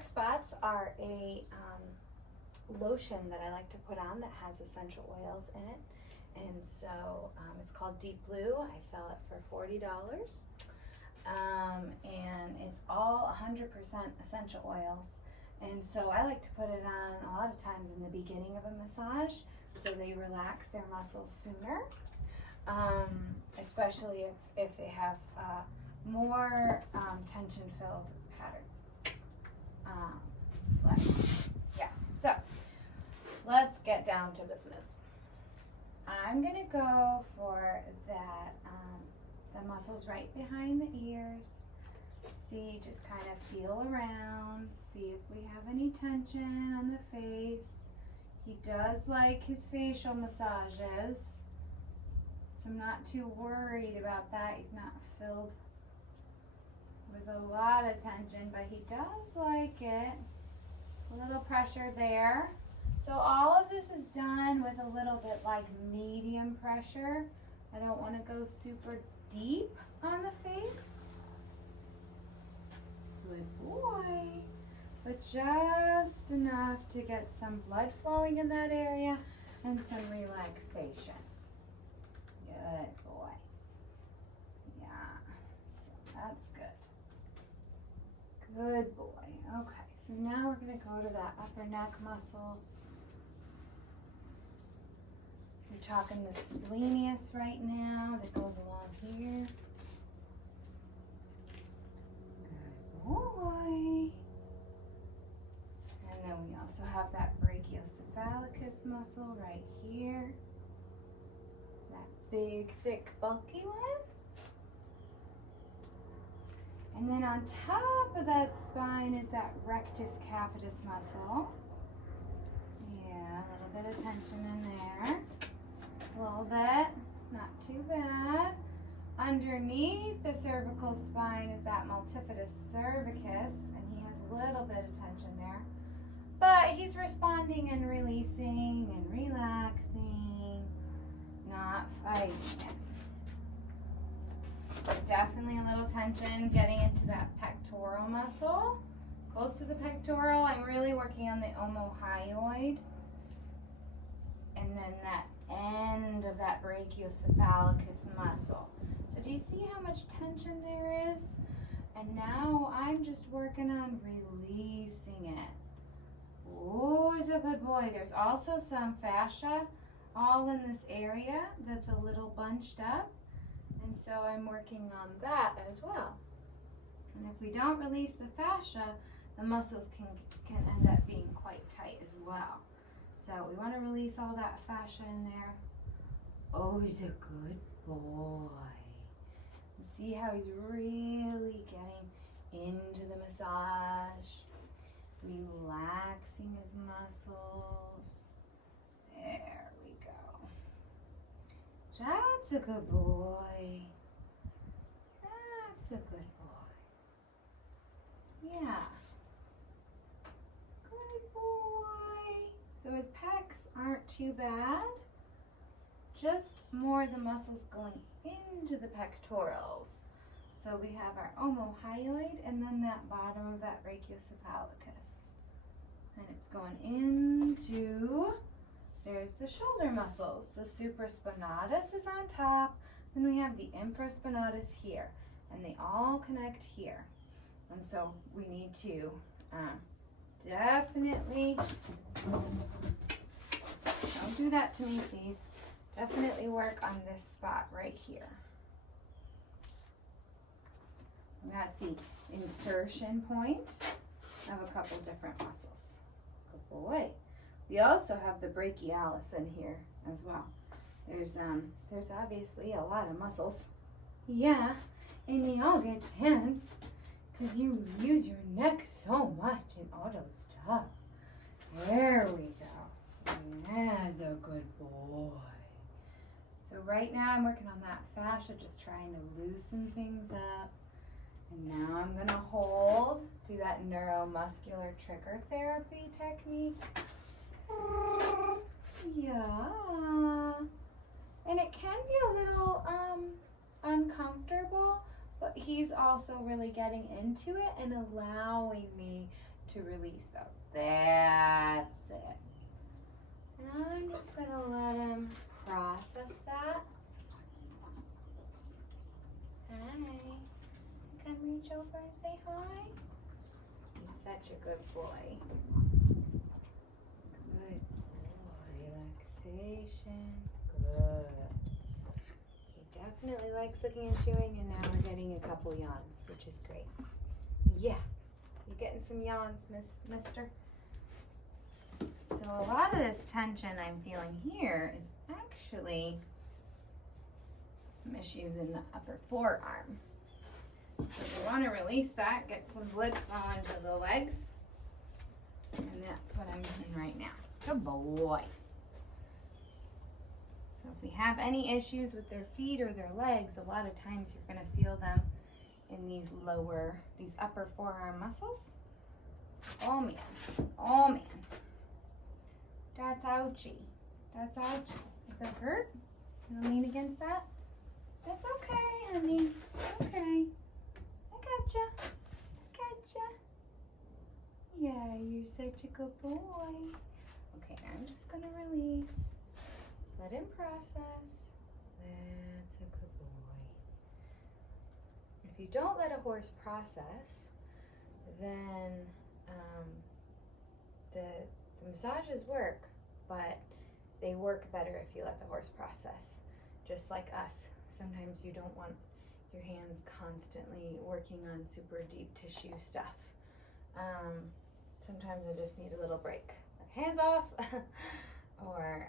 dark spots are a lotion that I like to put on that has essential oils in it. And so it's called Deep Blue. I sell it for $40. And it's all 100% essential oils. And so I like to put it on a lot of times in the beginning of a massage so they relax their muscles sooner, especially if they have more tension-filled patterns. So let's get down to business. I'm gonna go for that, the muscles right behind the ears. See, just kind of feel around, see if we have any tension on the face. He does like his facial massages, so I'm not too worried about that. He's not filled with a lot of tension, but he does like it. A little pressure there. So all of this is done with a little bit like medium pressure. I don't want to go super deep on the face. Good boy. But just enough to get some blood flowing in that area and some relaxation. Good boy. Yeah, so that's good. Good boy. Okay, so now we're going to go to that upper neck muscle. We're talking the splenius right now that goes along here. Good boy. And then we also have that brachiocephalicus muscle right here. That big, thick, bulky one. And then on top of that spine is that rectus capitis muscle. Yeah, a little bit of tension in there. A little bit, not too bad. Underneath the cervical spine is that multifidus cervicus, and he has a little bit of tension there. But he's responding and releasing and relaxing, not fighting it. Definitely a little tension getting into that pectoral muscle. Close to the pectoral, I'm really working on the omohyoid. And then that end of that brachiocephalicus muscle. So do you see how much tension there is? And now I'm just working on releasing it. Oh, he's a good boy. There's also some fascia all in this area that's a little bunched up. And so I'm working on that as well. And if we don't release the fascia, the muscles can end up being quite tight as well. So we want to release all that fascia in there. Oh, he's a good boy. See how he's really getting into the massage, relaxing his muscles. There we go. That's a good boy. That's a good boy. Yeah. Good boy. So his pecs aren't too bad. Just more the muscles going into the pectorals. So we have our omohyoid and then that bottom of that brachiocephalicus. And it's going into, there's the shoulder muscles. The supraspinatus is on top. Then we have the infraspinatus here. And they all connect here. And so we need to definitely, don't do that to me, please. Definitely work on this spot right here. And that's the insertion point of a couple different muscles. Good boy. We also have the brachialis in here as well. There's obviously a lot of muscles. Yeah, and they all get tense because you use your neck so much in auto stuff. There we go. That's a good boy. So right now I'm working on that fascia, just trying to loosen things up. And now I'm gonna hold, do that neuromuscular trigger therapy technique. Yeah. And it can be a little uncomfortable, but he's also really getting into it and allowing me to release those. That's it. And I'm just gonna let him process that. Hi. Come reach over and say hi. You're such a good boy. Good boy. Relaxation. Good. He definitely likes looking and chewing, and now we're getting a couple yawns, which is great. Yeah. You're getting some yawns, mister. So a lot of this tension I'm feeling here is actually some issues in the upper forearm. So we want to release that, get some blood flowing to the legs. And that's what I'm doing right now. Good boy. So if we have any issues with their feet or their legs, a lot of times you're going to feel them in these upper forearm muscles. Oh man, oh man. That's ouchie. That's ouchie. Does that hurt? You don't lean against that? That's okay, honey. Okay. I gotcha. Gotcha. Yeah, you're such a good boy. Okay, now I'm just gonna release. Let him process. That's a good boy. If you don't let a horse process, then the massages work, but they work better if you let the horse process. Just like us, sometimes you don't want your hands constantly working on super deep tissue stuff. Sometimes I just need a little break. Like hands off, or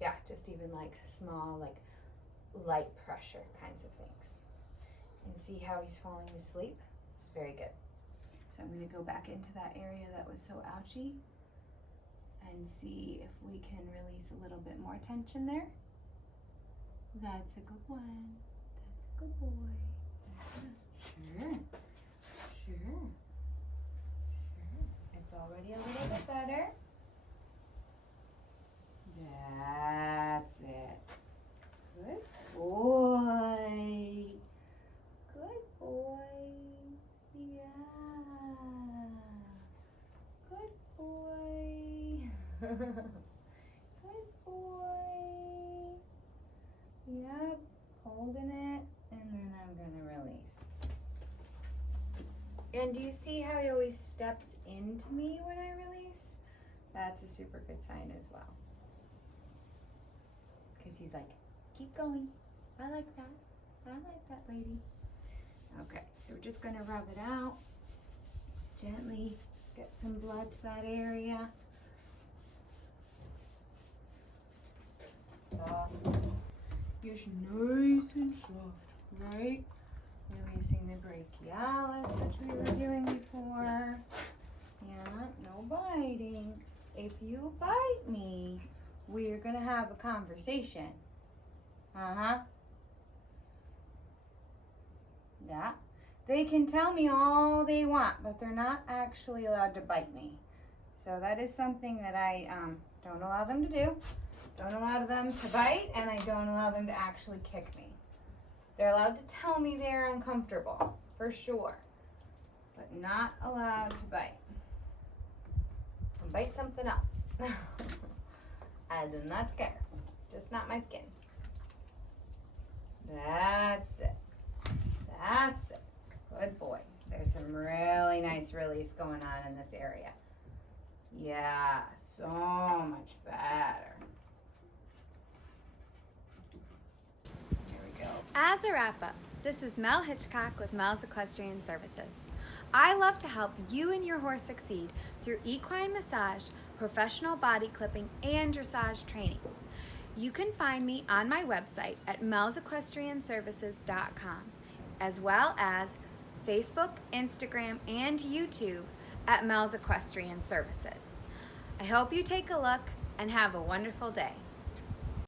yeah, just even like small, like light pressure kinds of things. And see how he's falling asleep? It's very good. So I'm going to go back into that area that was so ouchy and see if we can release a little bit more tension there. That's a good one. That's a good boy. Sure. Sure. Sure. It's already a little bit better. That's it. Good boy. Good boy. Yeah. Good boy. Good boy. Yep. Holding it, and then I'm gonna release. And do you see how he always steps into me when I release? That's a super good sign as well. Because he's like, keep going. I like that. I like that, lady. Okay, so we're just gonna rub it out. Gently get some blood to that area. Soft. Just nice and soft, right? Releasing the brachialis, which we were doing before. Yeah, no biting. If you bite me, we're gonna have a conversation. Yeah. They can tell me all they want, but they're not actually allowed to bite me. So that is something that I don't allow them to do. Don't allow them to bite, and I don't allow them to actually kick me. They're allowed to tell me they're uncomfortable, for sure, but not allowed to bite. And bite something else. I do not care. Just not my skin. That's it. That's it. Good boy. There's some really nice release going on in this area. Yeah, so much better. There we go. As a wrap-up, this is Mel Hitchcock with Mel's Equestrian Services. I love to help you and your horse succeed through equine massage, professional body clipping, and dressage training. You can find me on my website at melsequestrianservices.com, as well as Facebook, Instagram, and YouTube at Mel's Equestrian Services. I hope you take a look and have a wonderful day.